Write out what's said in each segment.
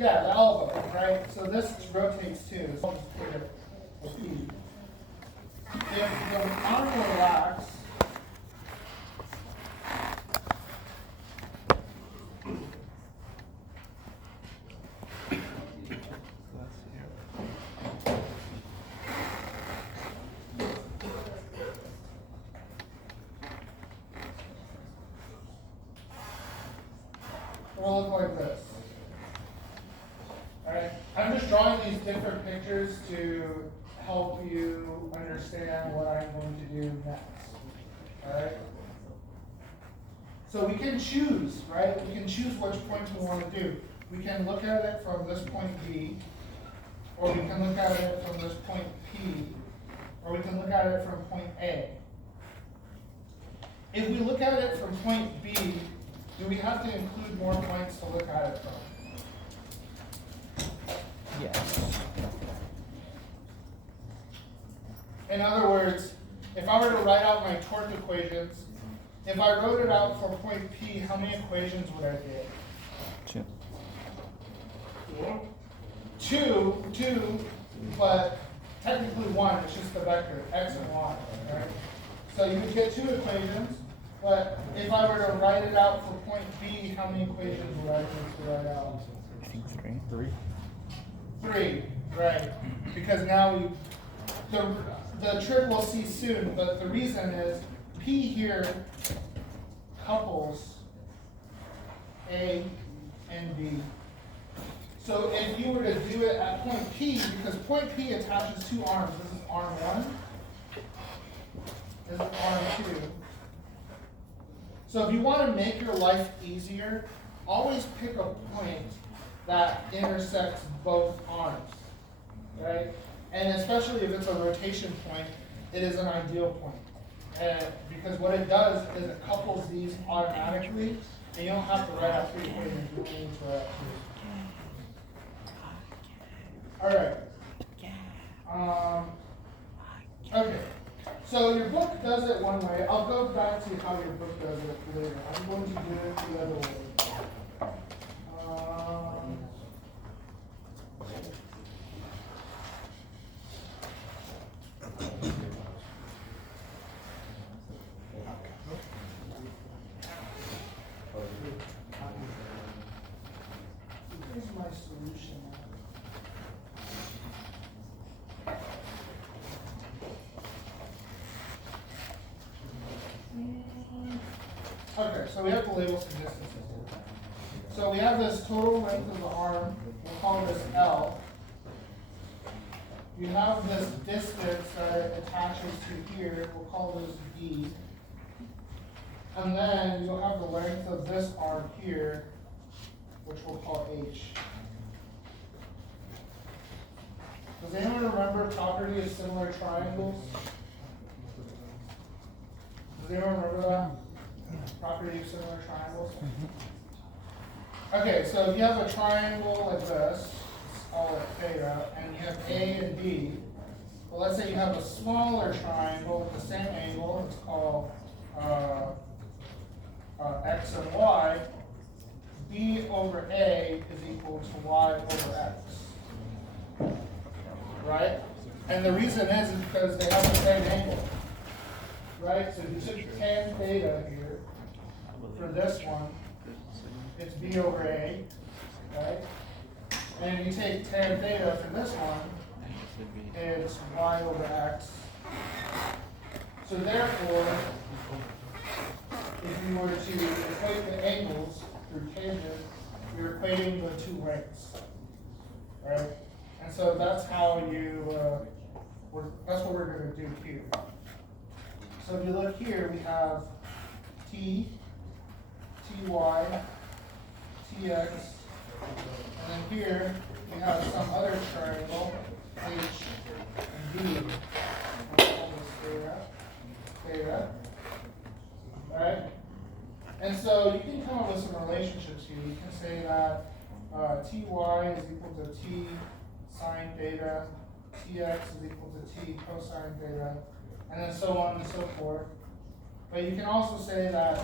Yeah, the elbow, right? So this rotates too. So I'll just put it a P. If the arm will relax, it will look like this. Alright, I'm just drawing these different pictures to help you understand what I'm going to do next. Alright? So we can choose, right? We can choose which point we want to do. We can look at it from this point B, or we can look at it from this point P, or we can look at it from point A. If we look at it from point B, do we have to include more points to look at it from? Yes. In other words, if I were to write out my torque equations, if I wrote it out for point P, how many equations would I get? 2. Two, but technically 1, it's just the vector, x and y, right? So you would get 2 equations, but if I were to write it out for point B, how many equations would I need to write out? I think 3. 3, right? Because now the trick we'll see soon, but the reason is P here couples A and B. So if you were to do it at point P, because point P attaches 2 arms, this is arm 1, this is arm 2. So if you want to make your life easier, always pick a point that intersects both arms, right? And especially if it's a rotation point, it is an ideal point. And because what it does is it couples these automatically, and you don't have to write out 3 equations, you only need to write out 2. All right. Okay. So your book does it one way. I'll go back to how your book does it later. I'm going to do it the other way. Here's my solution. Okay, so we have to label some distances here. So we have this total length of the arm, we'll call this L. You have this distance that it attaches to here, we'll call this D. And then you'll have the length of this arm here, which we'll call H. Does anyone remember property of similar triangles? Does anyone remember that? Property of similar triangles? Okay, so if you have a triangle like this, let's call it theta, and you have A and B, well, let's say you have a smaller triangle with the same angle, it's called X and Y, B over A is equal to Y over X. Right? And the reason is because they have the same angle. Right? So if you took tan theta here, for this one, it's B over A, right? And if you take tan theta for this one, it's Y over X. So therefore, if you were to equate the angles through tangent, you're equating the 2 lengths, right? And so that's how you, that's what we're going to do here. So if you look here, we have T, Ty, Tx, and then here we have some other triangle, H and B. I'll call this theta. Right? And so you can come up with some relationships here. You can say that Ty is equal to T sine theta, Tx is equal to T cosine theta, and then so on and so forth. But you can also say that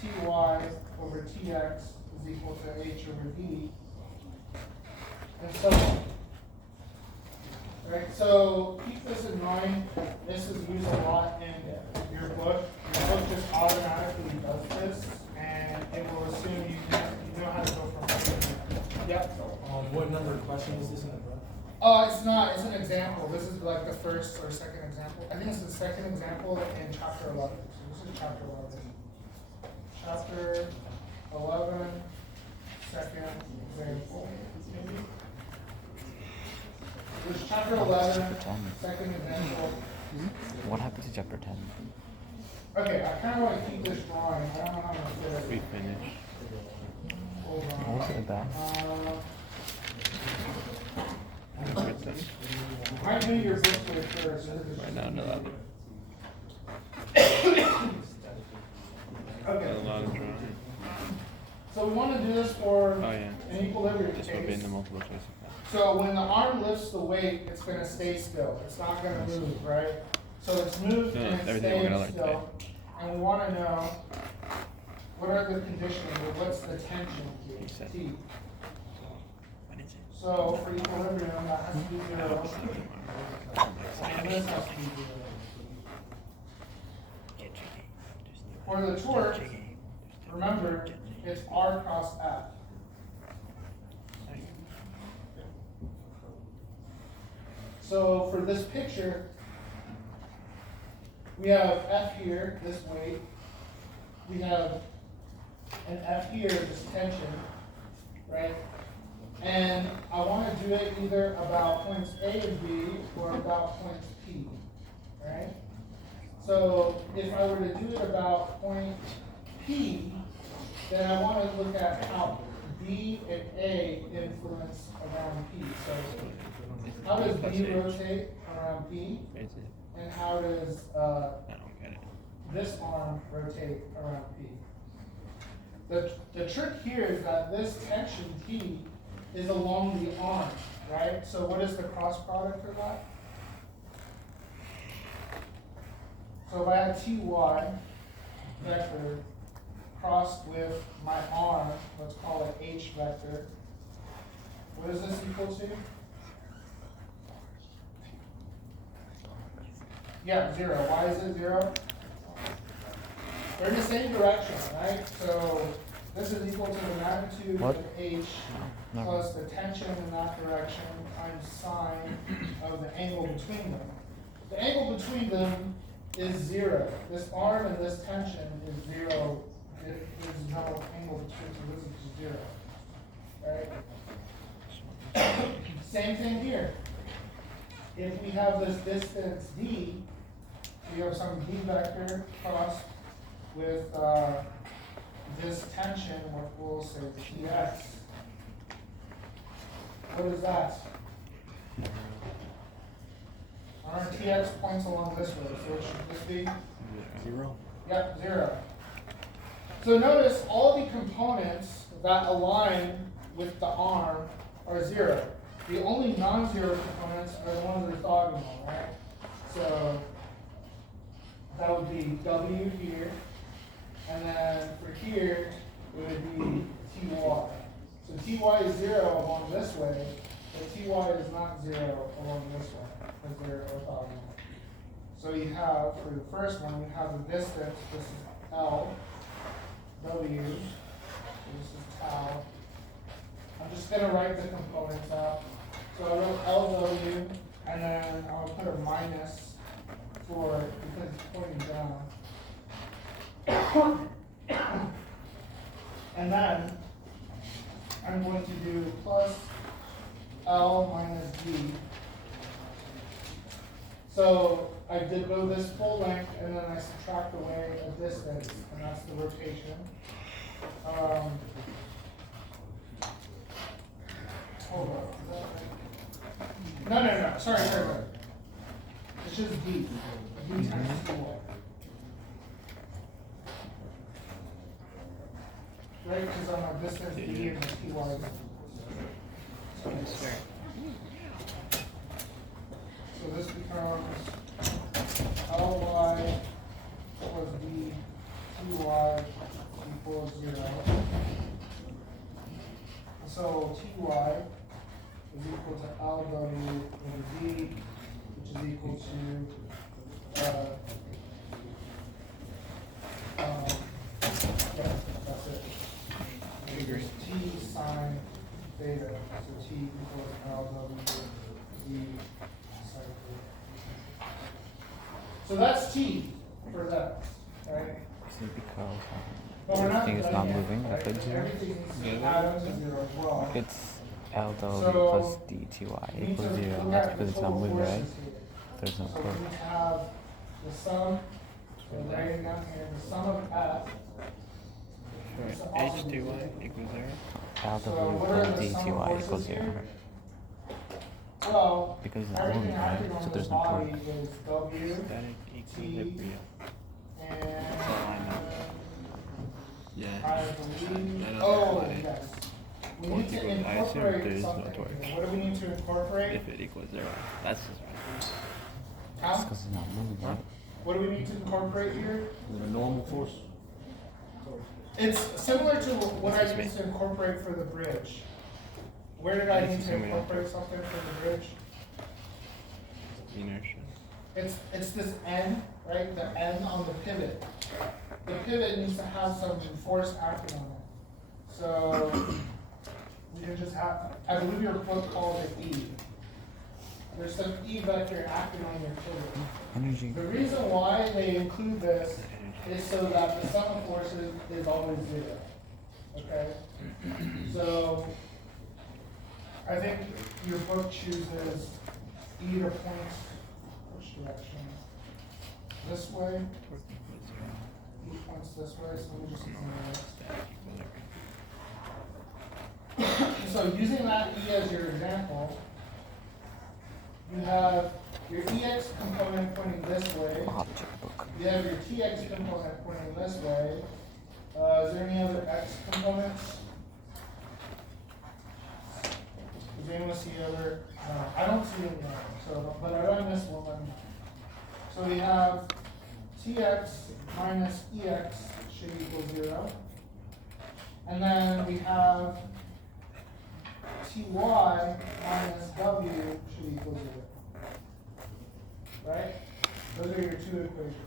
Ty over Tx is equal to H over D. and so on. Right, so keep this in mind. This is used a lot in your book. Your book just automatically does this, and it will assume you know how to go from here to here. Yep. What number of questions is this in the book? Oh, it's not. It's an example. This is like the first or second example. I think it's the second example in chapter 11. So this is chapter 11. Chapter 11, second example. There's chapter 11, second example. What happens to chapter 10? Okay, I kind of want to keep this drawing. I don't know how to fit We it. finish. Hold on. What was it about? I do your book for first. Right now, no, that. Okay. So we want to do this for Oh, yeah. an equilibrium This will be case. in the multiple choice. So when the arm lifts the weight, it's going to stay still. It's not going to move, right? So it's moved No, and it's everything we're gonna staying learn still. And we want to know what are the conditions or what's the tension here, T. So for equilibrium, that has to be 0. And this has to be 0. For the torque, remember, it's R cross F. So for this picture, we have F here, this weight. We have an F here, this tension, right? And I want to do it either about points A and B or about points P, right? So if I were to do it about point P, then I want to look at how B and A influence around P. So how does B rotate around P? And how does this arm rotate around P? The trick here is that this tension T is along the arm, right? So what is the cross product for that? So if I had Ty vector crossed with my arm, let's call it H vector, what is this equal to? Yeah, 0. Why is it 0? They're in the same direction, right? So this is equal to the magnitude What? of H No. plus the tension in that direction times sine of the angle between them. The angle between them is 0. This arm and this tension is 0. There's no angle between, so this is 0. Right? Same thing here. If we have this distance d, we have some d vector crossed with this tension, what we'll say Tx. What is that? Our Tx points along this way, so it should just be? 0. Yep, 0. So notice all the components that align with the arm are 0. The only non-zero components are the ones that are orthogonal, right? So that would be W here, and then for here, it would be Ty. So Ty is 0 along this way, but Ty is not 0 along this way, because they're orthogonal. So you have, for the first one, you have the distance, this is L, W, this is tau. I'm just going to write the components out. So I wrote LW, and then I'll put a minus for it because it's pointing down. And then I'm going to do plus L minus D. So I did go this full length, and then I subtract away a distance, and that's the rotation. Hold on. Is that right? No. Sorry. It's just D. D times 2y. Right? Because I'm on distance D and the Ty. So this becomes Ly plus D Ty equals 0. So Ty So that's T for that, right? Is it because But we're not everything is done not yet, moving? right? That's at zero. Everything needs to add up to zero as well. It's L double So, V plus D T We Y need equals to 0. look That's at because the it's not total moving, right? forces here. There's no So we curve. need to have the sum, so writing down here, the sum of F. Sure. H2y equals 0. L So W what are plus the D sum T of Y forces equals 0. here? Well, Because it's not everything moving, right? acting So on this there's no body curve. is W, Static equilibrium. and That's all I know. Yeah. I believe, oh, yes. We need to I assume there incorporate is no something torque. here. What do we need to incorporate? If it equals 0. That's just right. It's Huh? because it's not moving, right? What do we need to incorporate here? A normal force? It's similar to what I used to incorporate for the bridge. Where did I need to incorporate something for the bridge? Inertia. It's this N, right? The N on the pivot. The pivot needs to have some force acting on it. So we can just have, I believe your book calls it E. There's some E vector acting on your pivot. Energy. The reason why they include this is so that the sum of forces is always zero. Okay? So I think your book chooses E to point which direction? This way. E points this way, so we just ignore it. Static equilibrium. So using that E as your example, you have your EX component pointing this way. I'll have to check the book. You have your TX component pointing this way. Is there any other X components? Does anyone see other? I don't see any other, so, but I don't miss one. So we have TX minus EX should equal 0. And then we have TY minus W should equal 0. Right? Those are your two equations.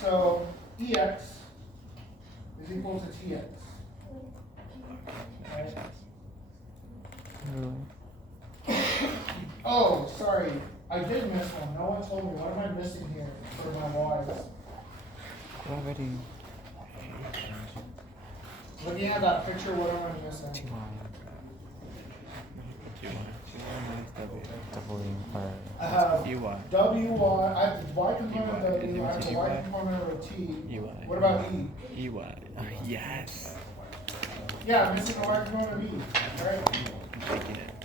So EX is equal to TX. Right? Oh, sorry. I did miss one. No one told me. What am I missing here for my Y's? Gravity. Looking at that picture, what am I missing? T Y. 2y. 2y minus w. Double E or I have EY. WY, I have Y component EY. of W, I have the Y EY. component of T. EY. What about E? EY. Yes. Yeah, I'm missing a Y component of E, right? I'm taking it.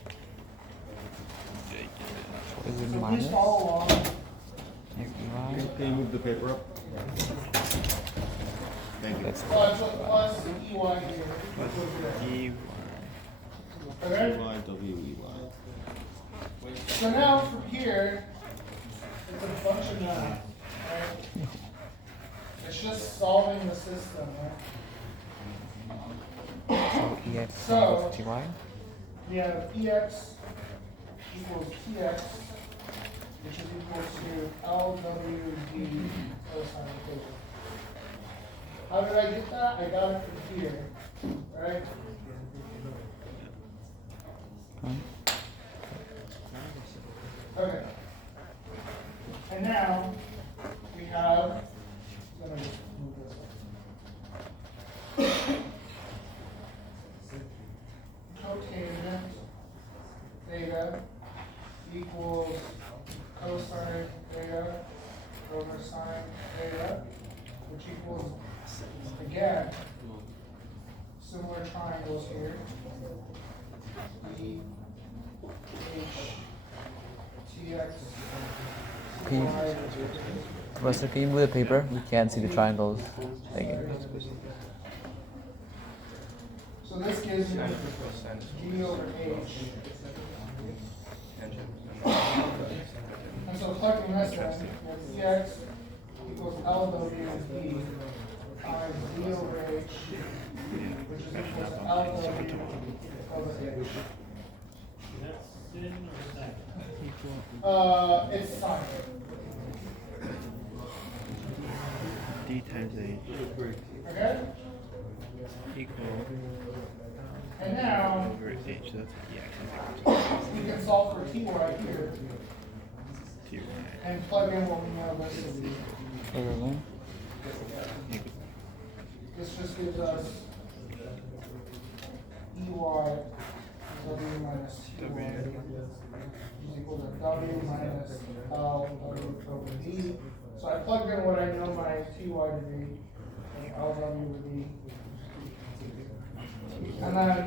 Taking it. is it So please minus? follow along. Like Y? Can you move the paper up? Thank you. That's Plus EY here. Plus EY. Okay? Y-W-E-Y. So now from here, it's a function now, right? It's just solving the system, right? So EX So- minus TY? We have EX equals TX, which is equal to LWD cosine equation. How did I get that? I got it from here, right? Huh? Okay. And now we have, let me just move this up. Cotangent theta equals cosine theta over sine theta, which equals, again, similar triangles here. E, H, TX, Can you- CY. Professor, can you move the paper? We can't see the triangles. Thank you. So this gives me D over H. And so plugging this in, we have EX equals LWD times D over H, which is equal to LW over H. It's sine. D times H Okay? equal change that to EX We can solve for Ty here to and plug in what we know this will be. This just gives us EY W minus TY is equal to W minus L W over D. So I plugged in what I know my TY to be, and LW would be. And then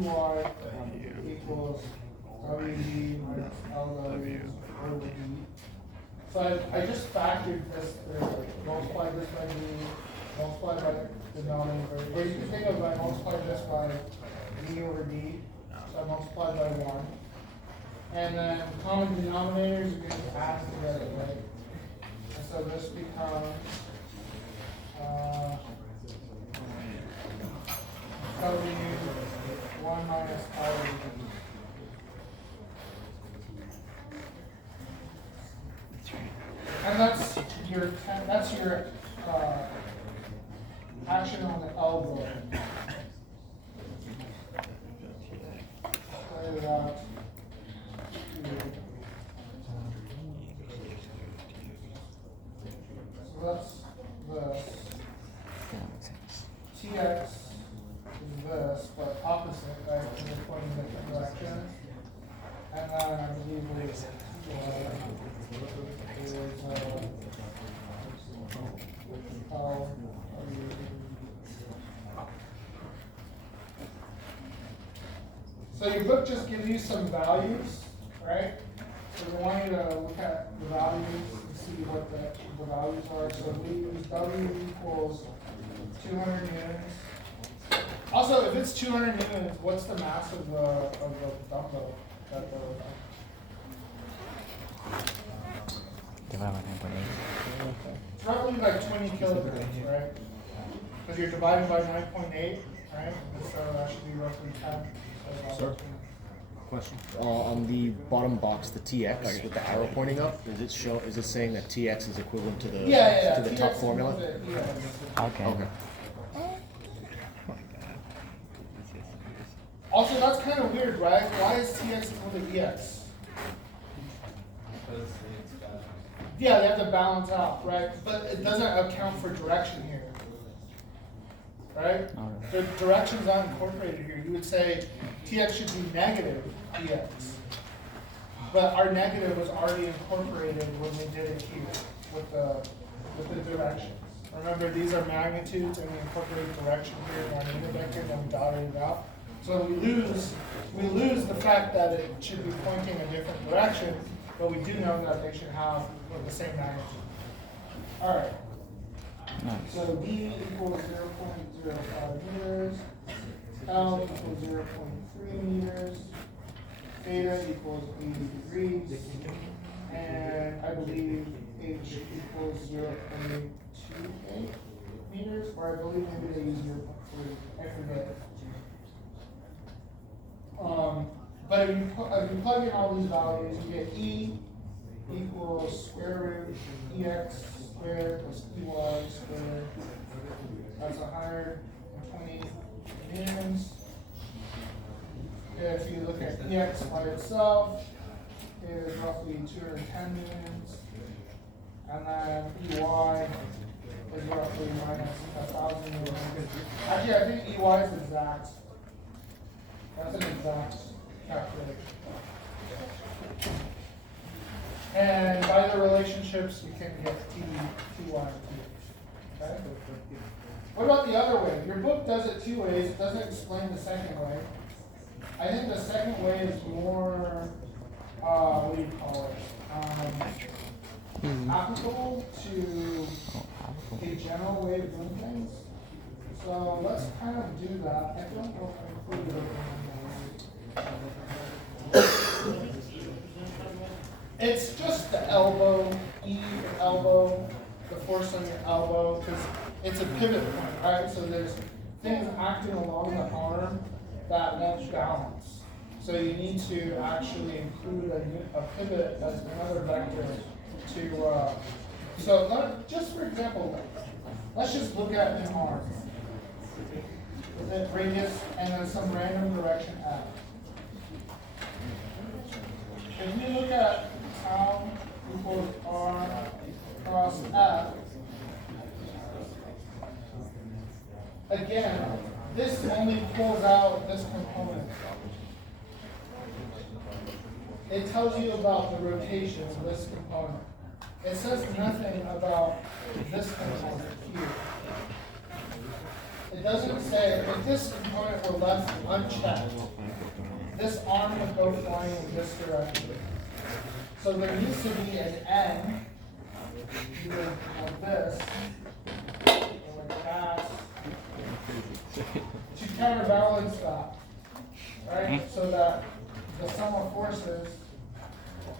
TY equals WD minus LW over D. So I just factored this through, multiplied this by D, multiplied by the denominator. Or you can think of I multiplied this by D over D. So I multiplied by 1. And then common denominators you can just add together, right? And so this becomes W 1 minus L. And that's your action on the elbow. Play that. So that's this. TX is this, but opposite, right? Because we're pointing in different directions. And then I believe it's so your book just gives you some values, right? So we want you to look at the values and see what the values are. So we use W equals 200 newtons. Also, if it's 200 newtons, what's the mass of the dumbbell? Divide by 9.8. It's roughly like 20 kilograms, right? Because you're dividing by 9.8, right? And so that should be roughly 10. So Sir? Question. On the bottom box, the TX with the arrow pointing up, is it saying that TX is equivalent to the yeah. to the TX top formula? Okay. Okay. Also, that's kind of weird, right? Why is TX equal to EX? Yeah, they have to balance out, right? But it doesn't account for direction here, right? The direction's not incorporated here. You would say TX should be negative EX. But our negative was already incorporated when we did it here with the directions. Remember, these are magnitudes and we incorporate direction here in our unit vector and then we dotted it out. So we lose the fact that it should be pointing a different direction, but we do know that they should have the same magnitude. All right. Nice. So D equals 0.05 meters, L equals 0.3 meters, theta equals 80 degrees, and I believe H equals 0.28 meters, or I believe maybe they use 0.3, I forget. But if you plug in all these values, you get E equals square root EX squared plus EY squared. That's 120 newtons. If you look at EX by itself, it is roughly 210 newtons. And then EY is roughly minus 1,000 newtons. Actually, I think EY is exact. That's an exact calculation. And by the relationships, you can get T, Ty, and T. Okay? What about the other way? Your book does it two ways. It doesn't explain the second way. I think the second way is more, what do you call it? Applicable to a general way of doing things. So let's kind of do that. I don't know if I included it. It's just the elbow, E for elbow, the force on your elbow, because it's a pivot point, right? So there's things acting along the arm that won't balance. So you need to actually include a pivot as another vector to, just for example, let's just look at an arm. Is it radius and then some random direction f? If you look at tau equals r cross f, again, this only pulls out this component. It tells you about the rotation of this component. It says nothing about this component here. It doesn't say, if this component were left unchecked, this arm would go flying in this direction. So there needs to be an N, either like this, or like that, to counterbalance that, right? So that the sum of forces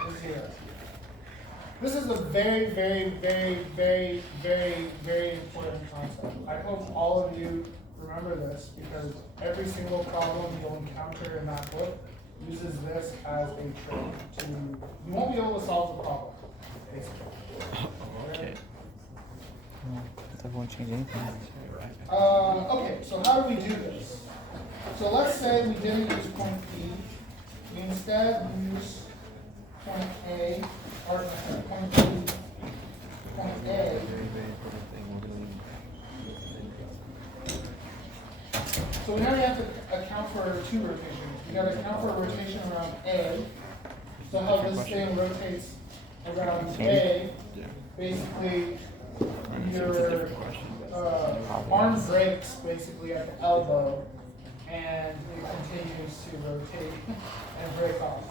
is here. This is a very, very, very, very, very, very important concept. I hope all of you remember this because every single problem you'll encounter in that book uses this as a trick to, you won't be able to solve the problem, basically. Okay. Does everyone change anything? Okay, so how do we do this? So let's say we didn't use point P, we instead use point A, or point B, point A. So we now have to account for two rotations. We got to account for a rotation around A. So how this thing rotates around A, basically your arm breaks basically at the elbow, and it continues to rotate and break off.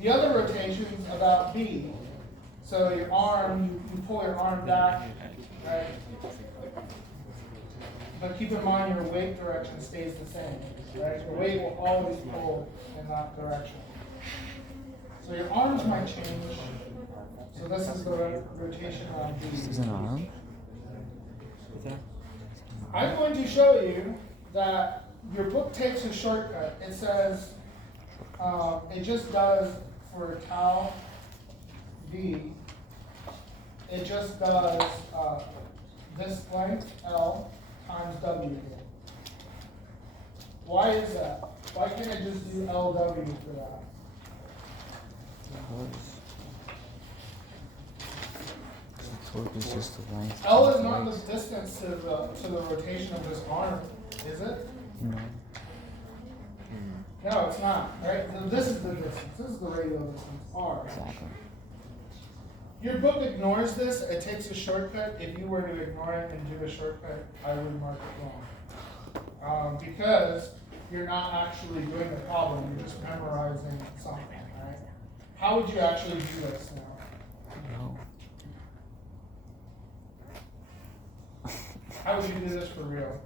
The other rotation is about B. So your arm, you pull your arm back, right? But keep in mind your weight direction stays the same, right? Your weight will always pull in that direction. So your arms might change. So this is the rotation around B. This is an arm. I'm going to show you that your book takes a shortcut. It says, it just does for tau v, it just does this length L times W here. Why is that? Why can't it just do LW for that? Torque is just the length. L is not the distance to the rotation of this arm, is it? No. No, it's not, right? So this is the distance. This is the radial distance, R. Exactly. Your book ignores this. It takes a shortcut. If you were to ignore it and do a shortcut, I would mark it wrong. Because you're not actually doing the problem. You're just memorizing something, right? How would you actually do this now? No. How would you do this for real?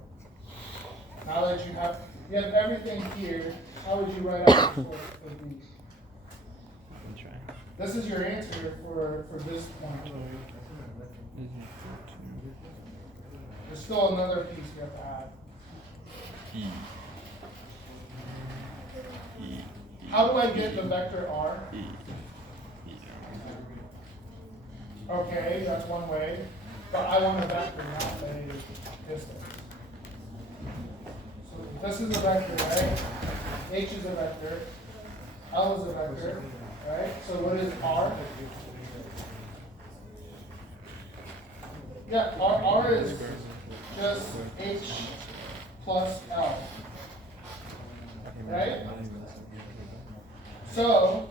Now that you have everything here, how would you write out the torque for B? Try. This is your answer for this point. There's still another piece you have to add. E. E. How do I get the vector R? E. E. Okay, that's one way. But I want a vector, not a distance. So this is a vector, right? H is a vector. L is a vector, right? So what is R? Yeah, R is just H plus L. Right? So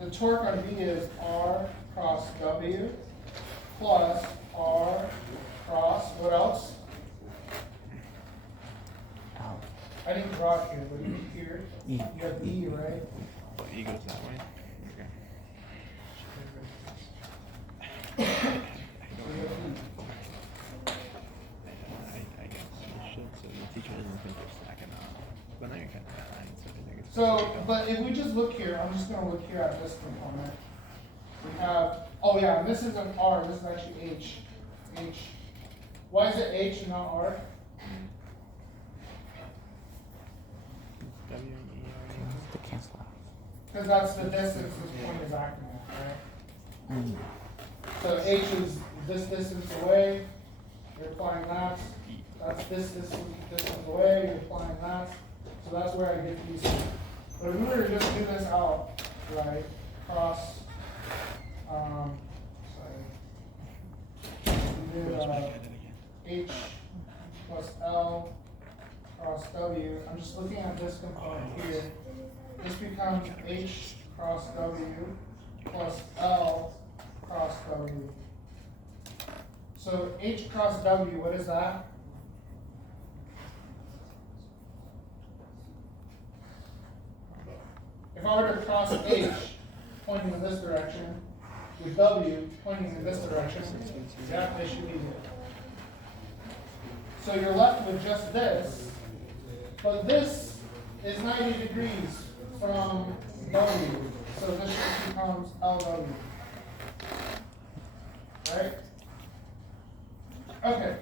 the torque on B is R cross W plus R cross, what else? Ow. I didn't draw it here, but here, E. you have E, right? Oh, E goes that way. Okay. So you have E. I guess you should, so the teacher doesn't think you're slacking off. But now you're kind of behind, so I think it's. So, but if we just look here, I'm just gonna look here at this component. We have, oh yeah, this is an R, this is actually H. H. Why is it H and not R? W and E are To cancel out. Because that's the distance this point is acting at, right? Mm. So H is this distance away, you're applying that. That's this is the way you're applying that. So that's where I get these. But if we were to just do this out, right, cross, we did H plus L cross W. I'm just looking at this component here. This becomes H cross W plus L cross W. So H cross W, what is that? If I were to cross H pointing in this direction with W pointing in this direction, that this should be it. So you're left with just this, but this is 90 degrees from W, so this just becomes LW. Right? Okay.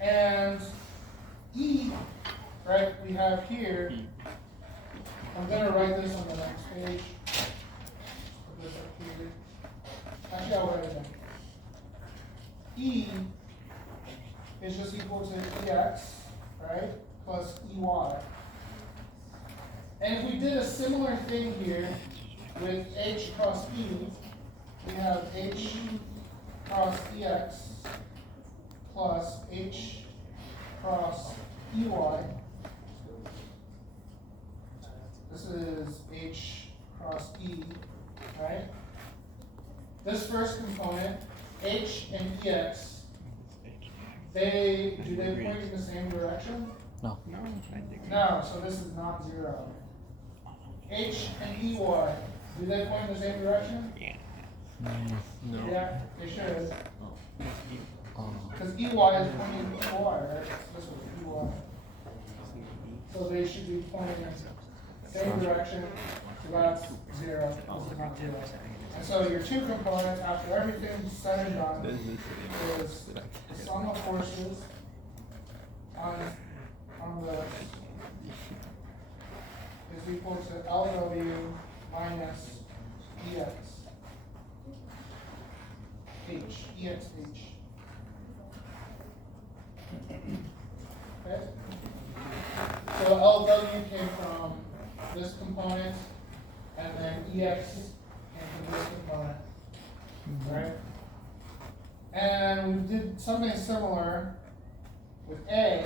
And E, right, we have here, I'm going to write this on the next page. Put this up here. Actually, I'll write it down. E is just equal to EX, right, plus EY. And if we did a similar thing here with H cross E, we have H cross EX plus H cross EY. This is H cross E, right? This first component, H and EX, do they point in the same direction? No. No, so this is not zero. H and EY, do they point in the same direction? No. Yeah, they should. Oh. Because EY is pointing to Y, right? This was EY. So they should be pointing in the same direction. So that's zero. This is not zero. And so your two components, after everything's said and done, is the sum of forces on this is equal to LW minus EX. EXH. Okay? So LW came from this component, and then EX came from this component, right? And we did something similar with A.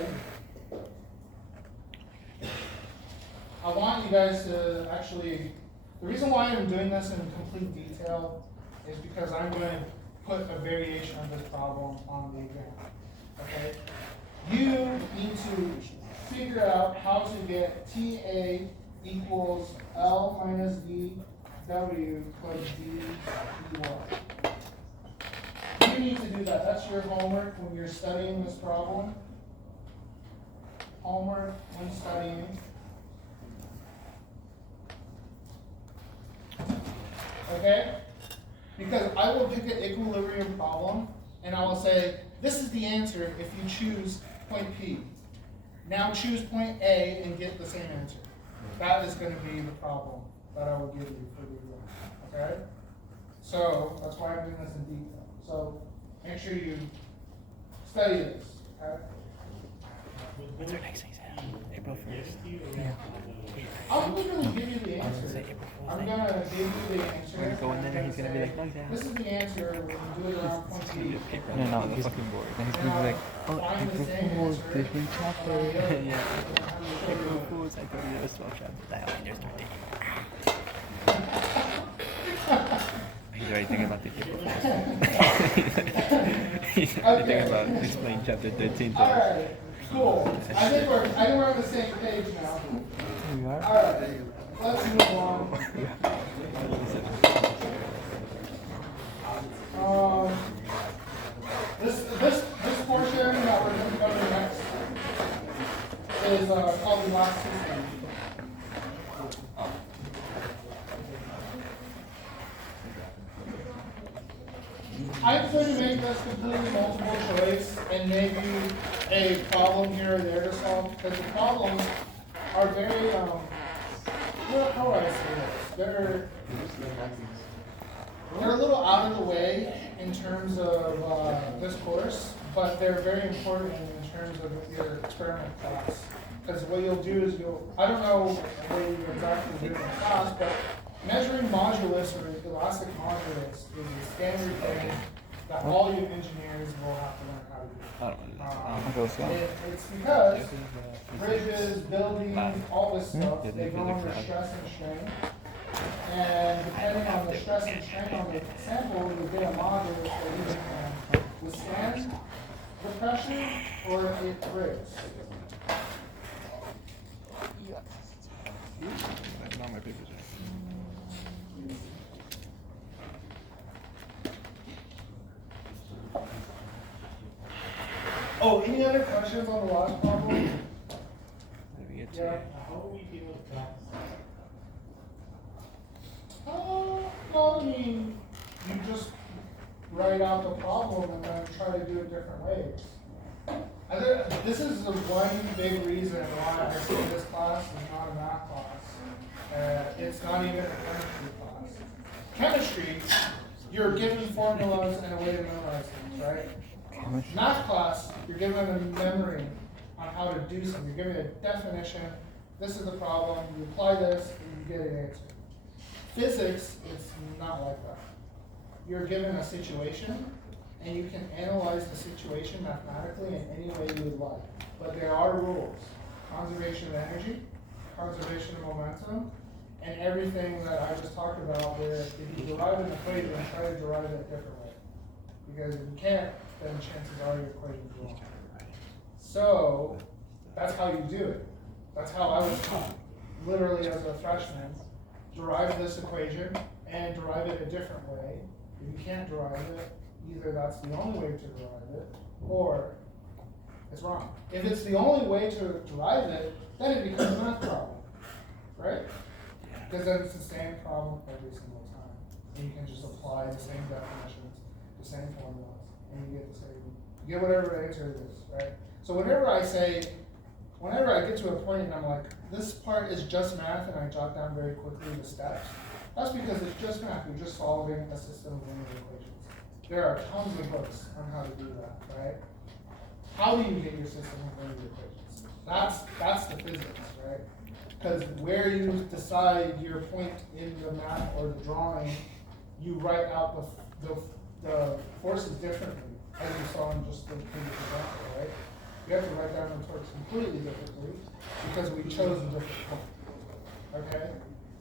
I want you guys to actually, the reason why I'm doing this in complete detail is because I'm going to put a variation of this problem on the exam, okay? You need to figure out how to get TA equals L minus DW plus DY. You need to do that. That's your homework when you're studying this problem. Homework when studying. Okay? Because I will pick an equilibrium problem and I will say, this is the answer if you choose point P. Now choose point A and get the same answer. That is going to be the problem that I will give you for the exam. Okay? So that's why I'm doing this in detail. So make sure you study this. Okay? What's our next exam? April 1st? Yeah. I'll literally give you the answer. I'm going to give you the answer. We're going there and he's going to be like, no exam. This is the answer when you do it around point P. No, on the he's fucking board. Then he's gonna be like, oh, Find the April same Fool's answer. different chapter. Yeah. April Fools, I told you there was 12 chapters. I only there's 13. He's already thinking about the April Fools. He's already thinking about explaining chapter 13 to us. Alright, cool. I think we're on the same page now. We are. Alright, let's move on. This portion that we're going to cover next is called the last system. I'm going to make this completely multiple choice and maybe a problem here or there to solve, because the problems are very, how do I say this? They're a little out of the way in terms of this course, but they're very important in terms of your experiment class. Because what you'll do is I don't know what you exactly do in class, but measuring modulus or elastic modulus is a standard thing that all you engineers will have to learn how to do. I don't know. It's because bridges, buildings, all this stuff, Yeah, they go physics under lab. stress and strain. And depending on the stress and strain on the sample, you get a modulus that either can withstand the pressure or it breaks. Not my papers. Oh, any other questions on the last problem? Maybe it's Yeah. Well, I mean, you just write out the problem and then try to do it different ways. This is the one big reason why I say this class is not a math class. It's not even a chemistry class. Chemistry, you're given formulas and a way to memorize things, right? Math class, you're given a memory on how to do something. You're given a definition. This is the problem. You apply this, and you get an answer. Physics, it's not like that. You're given a situation, and you can analyze the situation mathematically in any way you would like. But there are rules. Conservation of energy, conservation of momentum, and everything that I just talked about where if you derive an equation, try to derive it a different way. Because if you can't, then chances are your equation's wrong. So, that's how you do it. That's how I was taught. Literally as a freshman, derive this equation and derive it a different way. If you can't derive it, either that's the only way to derive it, or it's wrong. If it's the only way to derive it, then it becomes a math problem, right? Because then it's the same problem every single time. And you can just apply the same definitions, the same formulas, and you get the same, you get whatever answer it is, right? So whenever I get to a point and I'm like, this part is just math, and I jot down very quickly the steps, that's because it's just math. You're just solving a system of linear equations. There are tons of books on how to do that, right? How do you get your system of linear equations? That's the physics, right? Because where you decide your point in the math or the drawing, you write out the forces differently, as you saw in just the previous example, right? You have to write down the torques completely differently because we chose a different point, okay?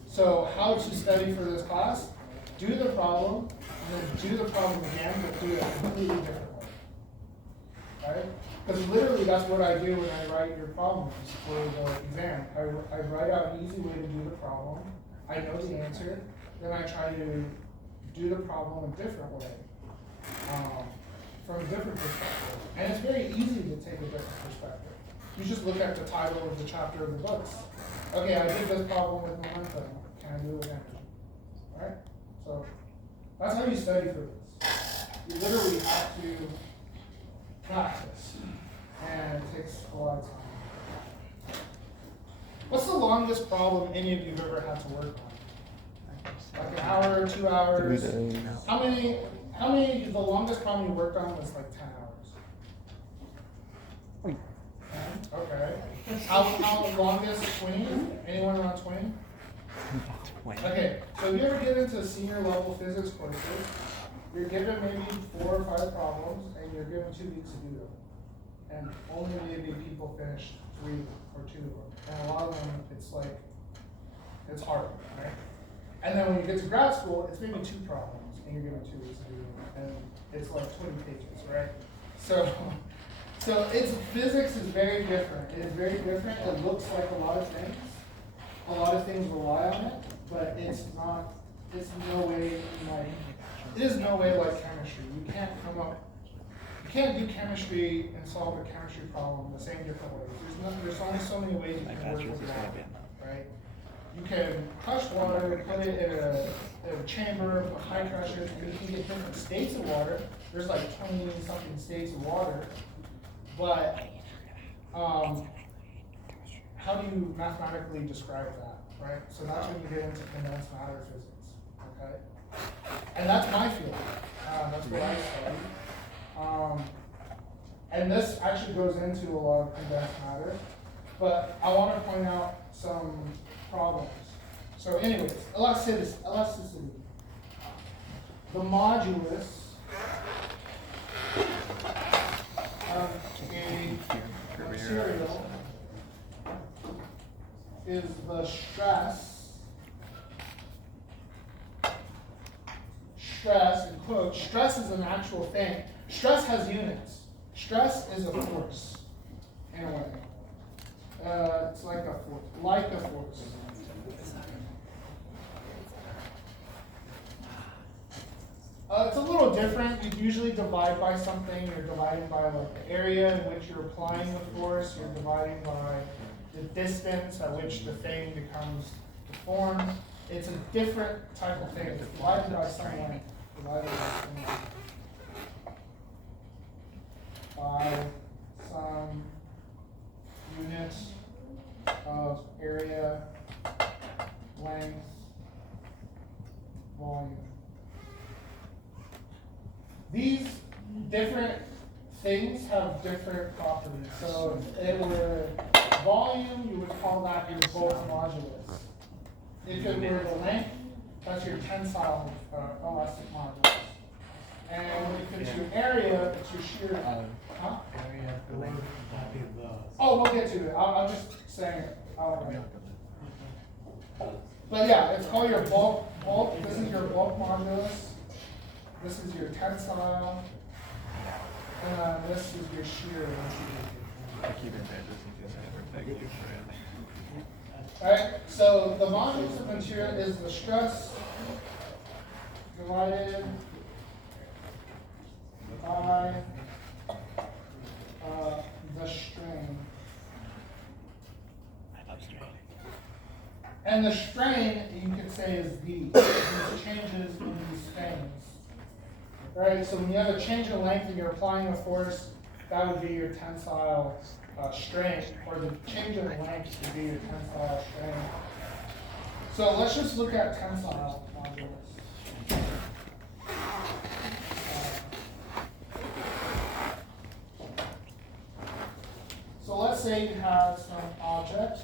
So how to study for this class? Do the problem, and then do the problem again, but do it a completely different way, right? Because literally that's what I do when I write your problems for the exam. I write out an easy way to do the problem. I know the answer, then I try to do the problem a different way, from a different perspective. And it's very easy to take a different perspective. You just look at the title of the chapter of the books. Okay, I did this problem with momentum. Can I do it with energy? All right? So that's how you study for this. You literally have to practice, and it takes a lot of time. What's the longest problem any of you have ever had to work on? Like an hour, 2 hours? 3 days. How many, the longest problem you worked on was like 10 hours? 10? Okay. How longest, 20? Anyone around 20? Okay, so if you ever get into senior level physics courses, you're given maybe 4 or 5 problems, and you're given 2 weeks to do them. And only maybe people finish 3 or 2 of them. And a lot of them, it's like, it's hard, right? And then when you get to grad school, it's maybe 2 problems, and you're given 2 weeks to do them. And it's like 20 pages, right? So it's, physics is very different. It is very different. It looks like a lot of things. A lot of things rely on it, but it's not, it's no way like, it is no way like chemistry. You can't do chemistry and solve a chemistry problem the same different ways. There's only so many ways you can work with water, right? You can crush water, put it in a chamber of high pressure, and you can get different states of water. There's like 20-something states of water, but how do you mathematically describe that, right? So that's when you get into condensed matter physics, okay? And that's my field. That's what I study. And this actually goes into a lot of condensed matter, but I want to point out some problems. So anyways, elasticity. The modulus of a material is the stress, in quotes, stress is an actual thing. Stress has units. Stress is a force, in a way. It's like a force. It's a little different. You usually divide by something. You're dividing by like the area in which you're applying the force. You're dividing by the distance at which the thing becomes deformed. It's a different type of thing. It's divided by some length. By some units of area, length, volume. These different things have different properties. So if it were volume, you would call that your bulk modulus. If it were the length, that's your tensile elastic modulus. And if it's your area, it's your shear. Huh? Oh, we'll get to it. I'm just saying it. But yeah, it's called your bulk. This is your bulk modulus. This is your tensile. And this is your shear. I keep it there just in case I ever beg you for it. Alright, so the modulus of material is the stress divided by the strain. I love strain. And the strain, you could say, is these changes in these strains. Right, so when you have a change in length and you're applying a force, that would be your tensile strain, or the change in length would be your tensile strain. So let's just look at tensile modulus. So let's say you have some object.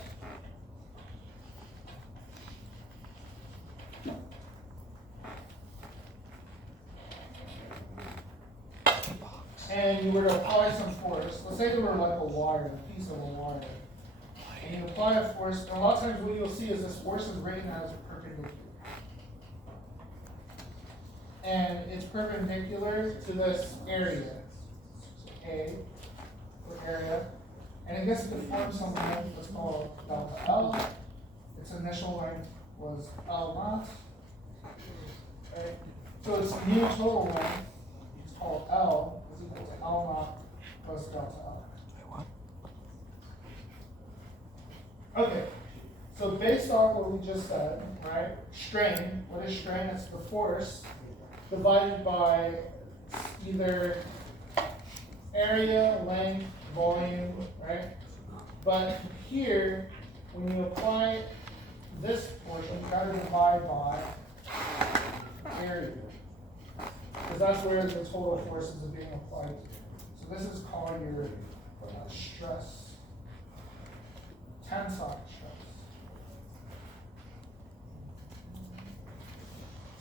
And you were to apply some force. Let's say there were like a wire, a piece of a wire. And you apply a force, and a lot of times what you'll see is this force is written as perpendicular. And it's perpendicular to this area. A, for area. And it gets to form some length that's called delta L. Its initial length was L naught. Right? So its new total length is called L. Equal to L naught plus delta L. Okay, so based on what we just said, right? Strain, what is strain? It's the force divided by either area, length, volume, right? But here, when you apply this portion, you gotta divide by area. Because that's where the total forces are being applied to. So this is called your stress, tensile stress.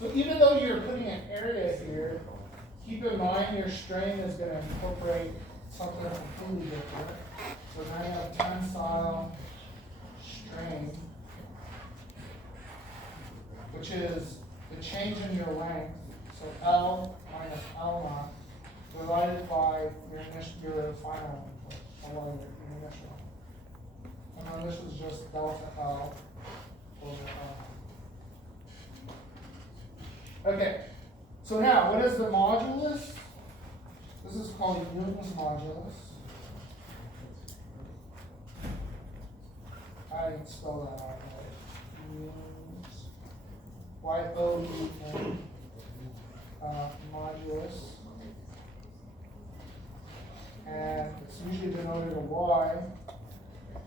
So even though you're putting an area here, keep in mind your strain is going to incorporate something completely different. So now you have tensile strain, which is the change in your length. So L minus L naught divided by your final input, or your initial. And then this was just delta L over L. Okay, so now what is the modulus? This is called Newton's modulus. I didn't spell that out right. Newton's Y-O-U-N. Modulus, and it's usually denoted a Y.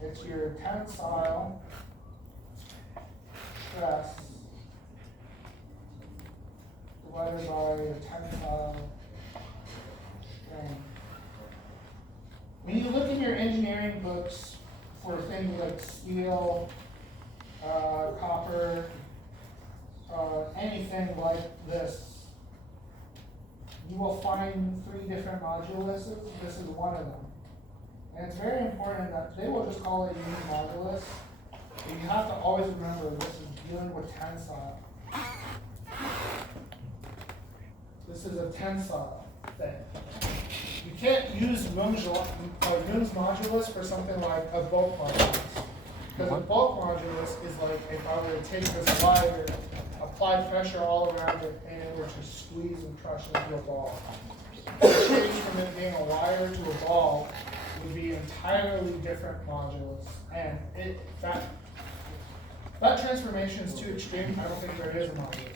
It's your tensile stress divided by your tensile strain. When you look in your engineering books for things like steel, copper, anything like this, you will find 3 different moduluses. This is one of them. And it's very important that they will just call it unit modulus. But you have to always remember this is dealing with tensile. This is a tensile thing. You can't use Young's modulus for something like a bulk modulus. Because a bulk modulus is like if I were to take this wire, apply pressure all around it, and it were to squeeze and crush into a ball. The change from it being a wire to a ball would be entirely different modulus. And that transformation is too extreme. I don't think there is a modulus.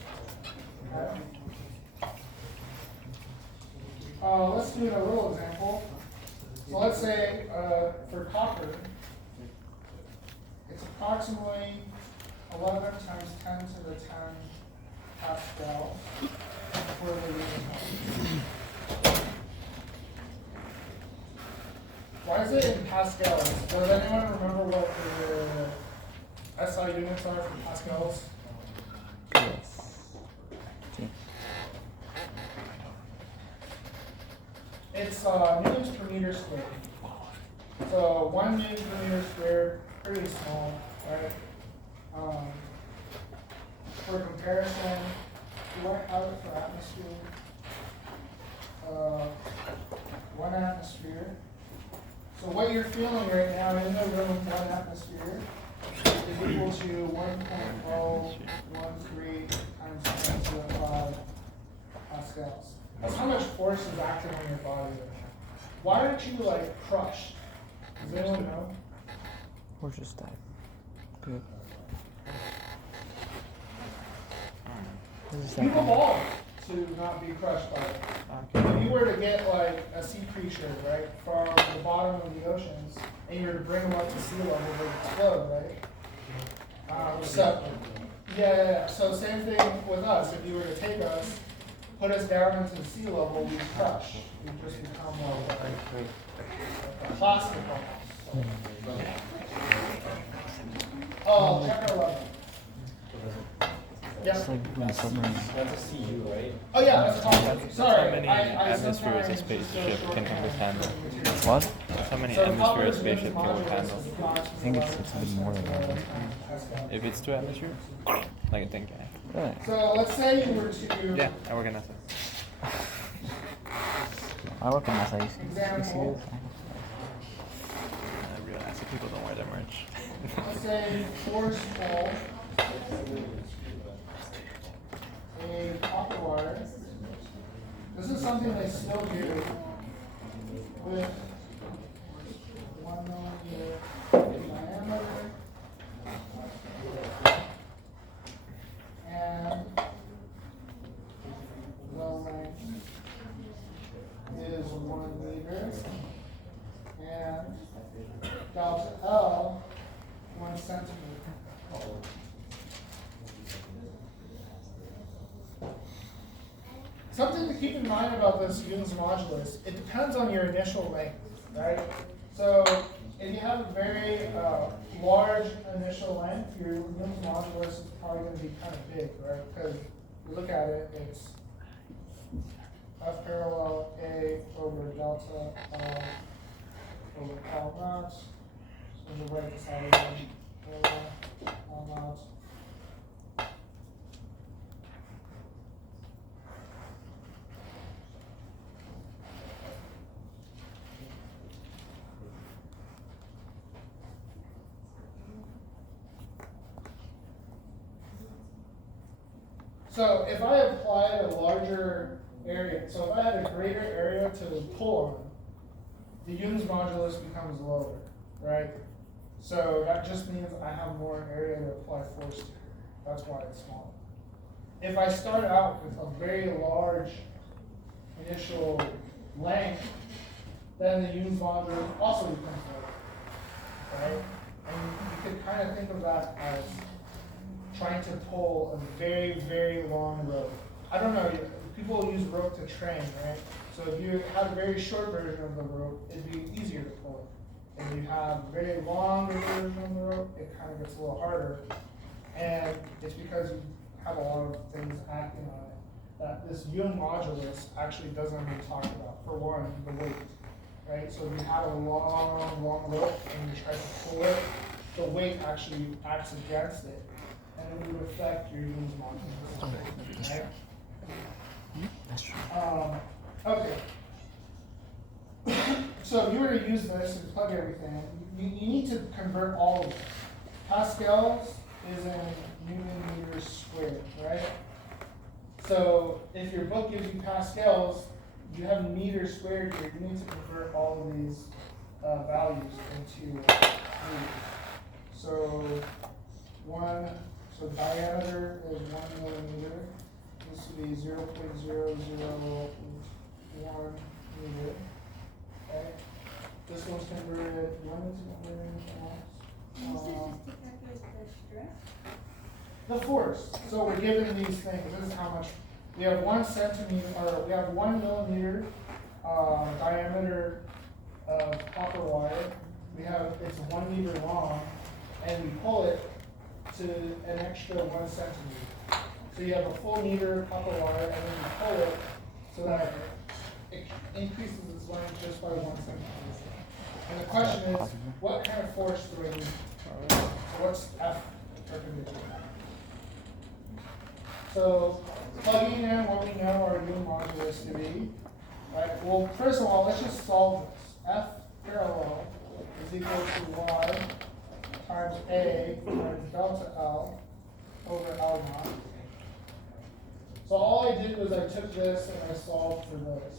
Let's do a little example. So let's say for copper, it's approximately 11 times 10 to the 10 Pascal for the unit. Why is it in pascals? Does anyone remember what the SI units are for pascals? Yes. It's newtons per meter squared. So 1 newton per meter squared, pretty small, right? For comparison, do I have it for atmosphere? 1 atmosphere. So what you're feeling right now in the room, 1 atmosphere, is equal to 1.013 times 10 to the 5 pascals. That's how much force is acting on your body right now. Why aren't you like crushed? Does anyone know? Or just die. Good. You've evolved to not be crushed by it. If you were to get like a sea creature, right, from the bottom of the oceans, and you were to bring them up to sea level, they would explode, right? So same thing with us. If you were to take us, put us down into the sea level, we'd crush. We'd just become like a plastic almost. Oh, chapter 11. Yeah. It's like in the submarine. That's a CU, right? Oh yeah, that's a sorry. How many atmospheres a spaceship can handle? What? How many atmospheres a spaceship can handle? I think it's a bit more than that. If it's 2 atmospheres? Like a tank guy. Really? So let's say you were to Yeah, I work in NASA. I work in NASA. You see Example. this? Real NASA people don't wear that much. let's say force pull a copper wire. This is something they still do with 1 millimeter diameter and the length is 1 meter and delta L 1 centimeter. Something to keep in mind about this Young's modulus, it depends on your initial length, right? So if you have a very large initial length, your Young's modulus is probably going to be kind of big, right? Because if you look at it, it's F parallel A over delta L over L naught. So the right side of it, L naught. So if I applied a larger area, so if I had a greater area to pull on, the Young's modulus becomes lower, right? So that just means I have more area to apply force to. That's why it's smaller. If I start out with a very large initial length, then the Young's modulus also becomes lower, right? And you could kind of think of that as trying to pull a very, very long rope. I don't know, people use rope to train, right? So if you had a very short version of the rope, it'd be easier to pull it. If you have a very long version of the rope, it kind of gets a little harder. And it's because you have a lot of things acting on it that this Young modulus actually doesn't even talk about. For one, the weight, right? So if you have a long rope and you try to pull it, the weight actually acts against it, and it would affect your Young modulus, right? That's true. Okay. So if you were to use this and plug everything, you need to convert all of it. Pascals is in Newton meters squared, right? So if your book gives you pascals, you have meters squared here. You need to convert all of these values into meters. So diameter is 1 millimeter. This would be 0.001 meter. Okay. This one's converted 1 into the force. So we're given these things. This is how much we have 1 centimeter, or we have 1 millimeter diameter of copper wire. We have it's 1 meter long, and we pull it to an extra 1 centimeter. So you have a full meter of copper wire, and then you pull it so that it increases its length just by 1 centimeter. And the question is, what kind of force do I need? So what's F perpendicular? So plugging in what we know our Young modulus to be, right? Well, first of all, let's just solve this. F parallel is equal to y times A times delta L over L naught. So all I did was I took this and I solved for this.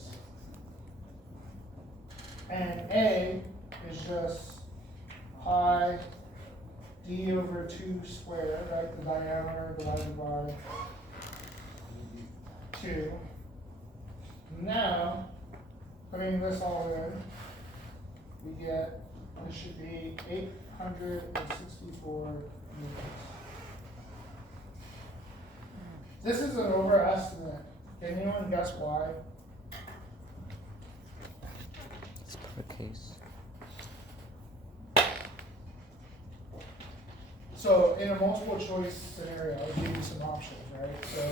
And A is just pi d over 2 squared, right? The diameter divided by 2. Now, putting this all in, we get, this should be 864 meters. This is an overestimate. Can anyone guess why? It's per case. So in a multiple choice scenario, I'll give you some options, right? So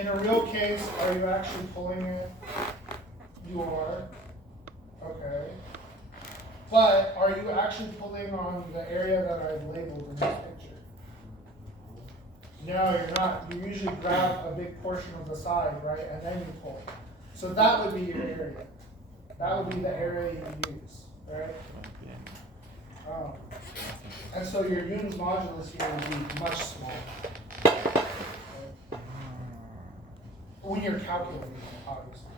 in a real case, are you actually pulling it? You are. Okay. But are you actually pulling on the area that I've labeled in this picture? No, you're not. You usually grab a big portion of the side, right? And then you pull. So that would be your area. That would be the area you use, right? And so your Young's modulus here would be much smaller. When you're calculating it, obviously.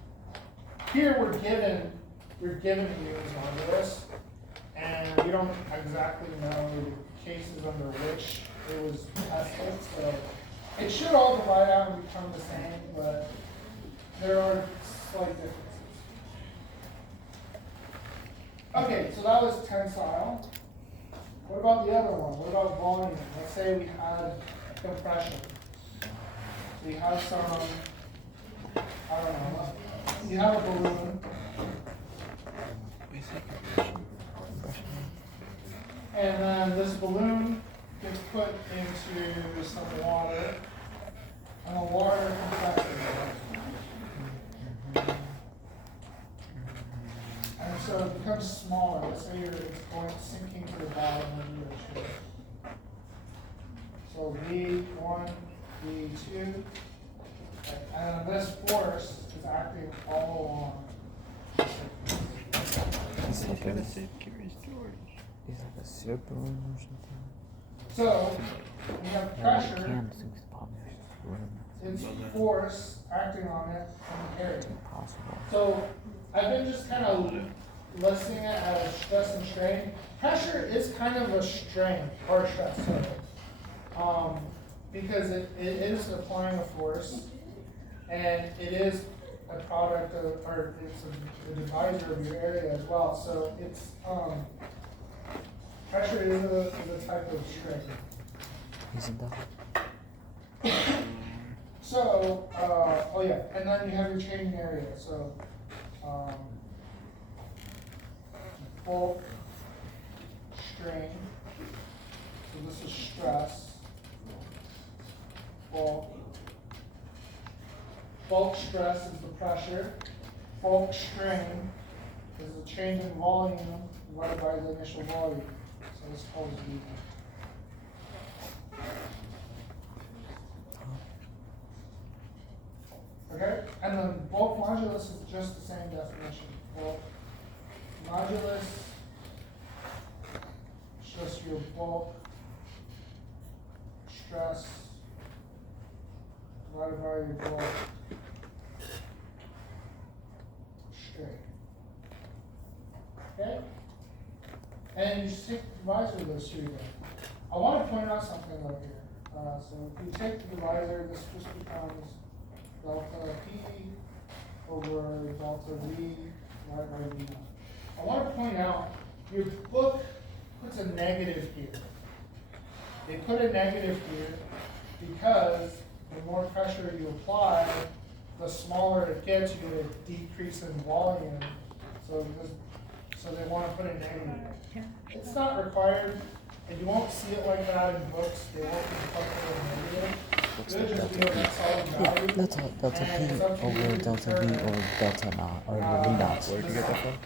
Here you're given the Young's modulus, and we don't exactly know the cases under which it was tested, so it should all divide out and become the same, but there are slight differences. Okay, so that was tensile. What about the other one? What about volume? Let's say we had compression. So you have some, I don't know, you have a balloon. And then this balloon gets put into some water, and the water compresses it. And so it becomes smaller. Let's say it's going sinking to the bottom of the ocean. So V1, V2, and this force is acting all along. It's like a, Curious George. it's like a circle or something. So we have pressure, Can't think it's probably it's force acting on it in the area. impossible. So I've been just kind of listing it as stress and strain. Pressure is kind of a strain, or stress, sorry. Because it is applying a force, and it is a product of, or it's a divisor of your area as well. So it's, pressure is a type of strain. Isn't that? So, oh yeah, and then you have your changing area, so, bulk, strain, so this is stress, bulk stress is the pressure, bulk strain is the change in volume divided by the initial volume, so this calls V. Okay, and then bulk modulus is just the same definition. Bulk modulus is just your bulk stress divided by your bulk strain. Okay? And you just take the divisor of those two again. I want to point out something over here. So if you take the divisor, this just becomes delta P over delta V divided by V. I want to point out, your book puts a negative here. They put a negative here because the more pressure you apply, the smaller it gets, you get a decrease in volume. So they want to put a negative. It's not required, and you won't see it like that in books. They won't put a negative. It'll just be a solid value. That's all delta P over delta V over delta naught or V naught. Where did you get that from?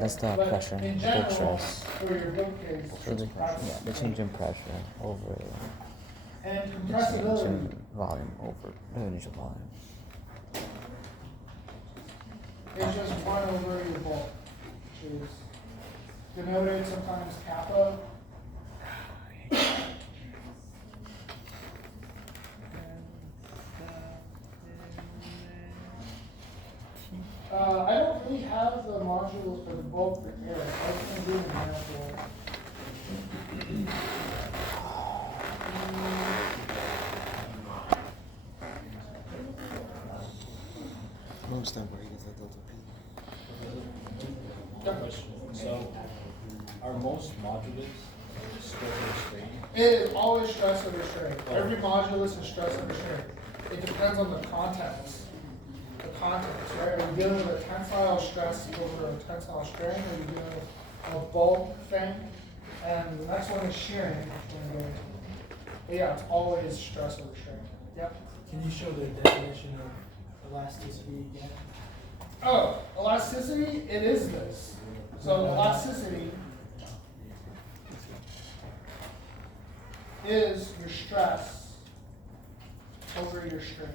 That's the But pressure, in the bulk general, stress. for your book case, So the change in pressure over and the change compressibility. in volume over the initial volume. It's just 1 over your bulk, which is denoted sometimes kappa. I don't really have the modules for the bulk prepared. I was going to do an example. I don't understand where he gets that delta P. So, are most modulus stress or strain? It is always stress over strain. Every modulus is stress over strain. It depends on the context. The context, right? Are you dealing with a tensile stress over a tensile strain, or are you dealing with a bulk thing? And the next one is shearing. But yeah, it's always stress over strain. Yep. Can you show the definition of elasticity again? Oh, elasticity, it is this. So elasticity is your stress over your strain.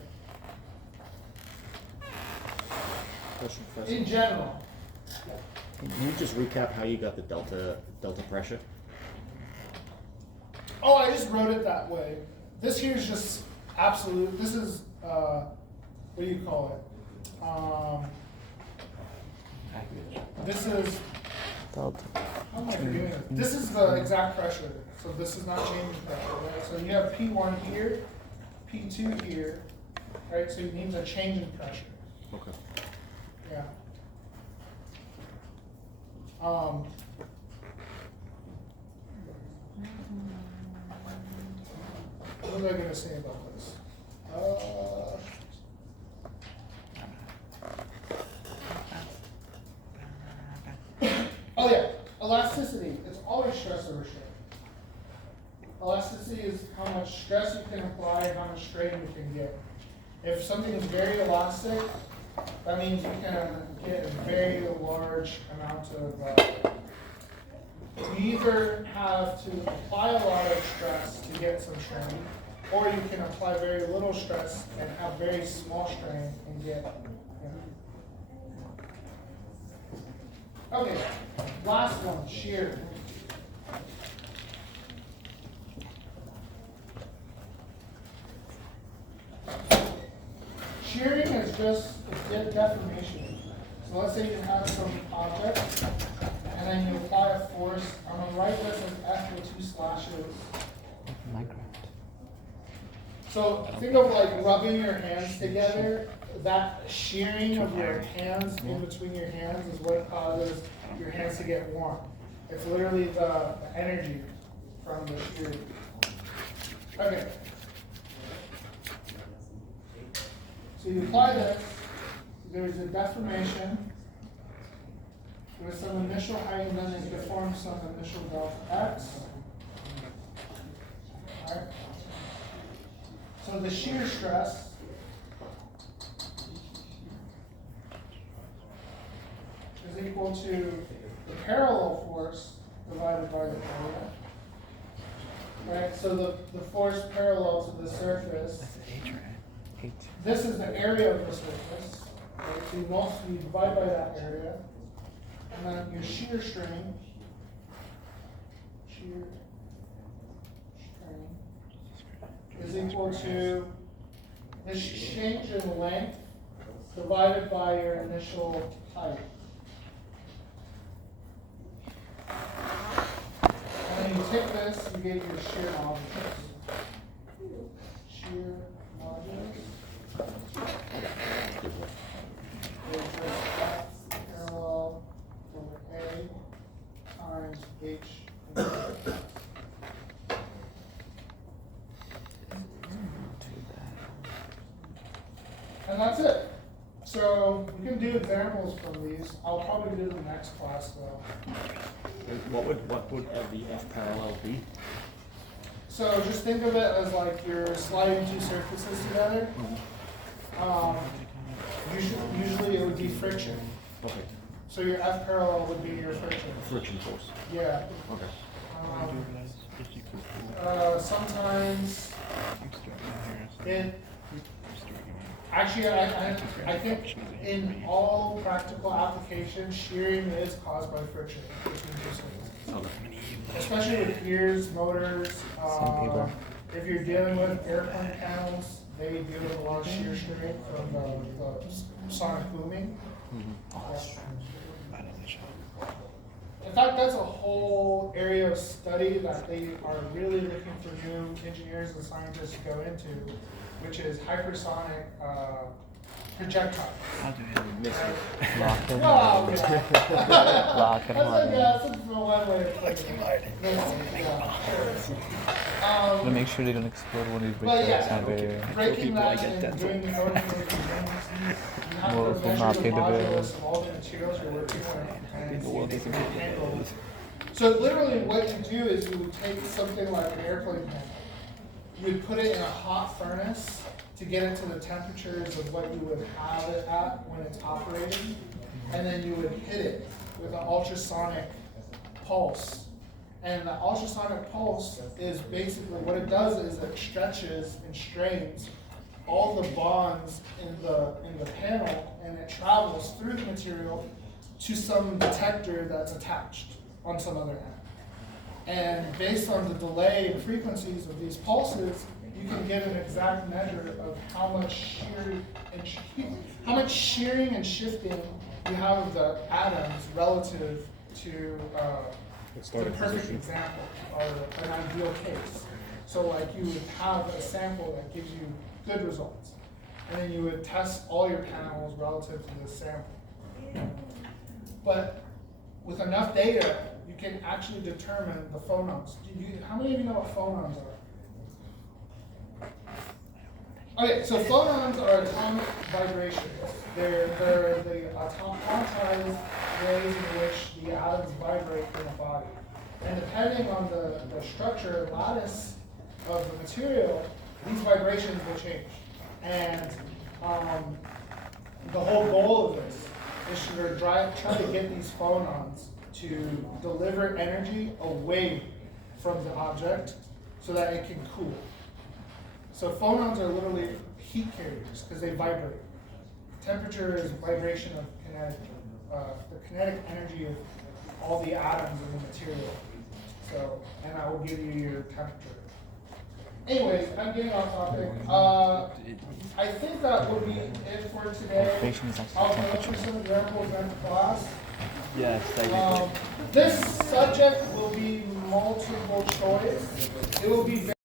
Question, Professor. In general. Can you just recap how you got the delta pressure? Oh, I just wrote it that way. This here is just absolute. This is, what do you call it? This is, Delta. how am I doing it? This is the exact pressure. So this is not changing pressure, right? So you have P1 here, P2 here, right? So it means a change in pressure. Okay. Yeah. What was I gonna say about this? Oh yeah, elasticity. It's always stress over strain. Elasticity is how much stress you can apply and how much strain you can get. If something is very elastic, that means you can get a very large amount of, you either have to apply a lot of stress to get some strain, or you can apply very little stress and have very small strain and get, Okay, last one, shear. Shearing is just a deformation. So let's say you have some object, and then you apply a force. I'm going to write this as F with 2 slashes. Minecraft. So think of like rubbing your hands together. That shearing of your hands in between your hands is what causes your hands to get warm. It's literally the energy from the shearing. Okay. So you apply this, there's a deformation with some initial height, and then it deforms some initial delta x. Alright? So the shear stress is equal to the parallel force divided by the area. Right? So the force parallel to the surface. That's H, right? H. This is the area of the surface. Right? So you divide by that area. And then your shear strain is equal to this change in length divided by your initial height. And then you take this, you get your shear modulus. Shear modulus is just F parallel over A times H. And that's it. So we can do examples from these. I'll probably do the next class though. What would the F parallel be? So just think of it as like you're sliding two surfaces together. Usually it would be friction. Okay. So your F parallel would be your friction. Friction force. Yeah. Okay. Sometimes actually, I think in all practical applications, shearing is caused by friction between two surfaces. Especially with gears, motors. If you're dealing with airplane panels, they deal with a lot of shear strain from the sonic booming. In fact, that's a whole area of study that they are really looking for new engineers and scientists to go into, which is hypersonic projectiles. I'll do it. Rocket. Well, yeah. Rocket. That's like, yeah, that's one way of putting it. To make sure they don't explode when we break But the yeah, sound barrier. breaking people that like it, and that's doing the coding of those things, you have Well, to if we're not measure the paid to do it. modulus of all the materials you're working with and The see world if they doesn't can get handle those. So literally what you do is you would take something like an airplane panel, you would put it in a hot furnace to get it to the temperatures of what you would have it at when it's operating, and then you would hit it with an ultrasonic pulse. And the ultrasonic pulse is basically, what it does is it stretches and strains all the bonds in the panel, and it travels through the material to some detector that's attached on some other end. And based on the delay and frequencies of these pulses, you can get an exact measure of how much shearing and shifting you have of the atoms relative to the perfect example or an ideal case. So like you would have a sample that gives you good results, and then you would test all your panels relative to this sample. But with enough data, you can actually determine the phonons. How many of you know what phonons are? Okay, so phonons are atomic vibrations. They're the atomized ways in which the atoms vibrate in a body. And depending on the structure and lattice of the material, these vibrations will change. And the whole goal of this is to try to get these phonons to deliver energy away from the object so that it can cool. So phonons are literally heat carriers because they vibrate. Temperature is vibration of the kinetic energy of all the atoms in the material. So, and I will give you your temperature. Anyways, I'm getting off topic. I think that will be it for today. Vibration is actually I'll go temperature. through some examples in class. Yes, I do. This subject will be multiple choice. It will be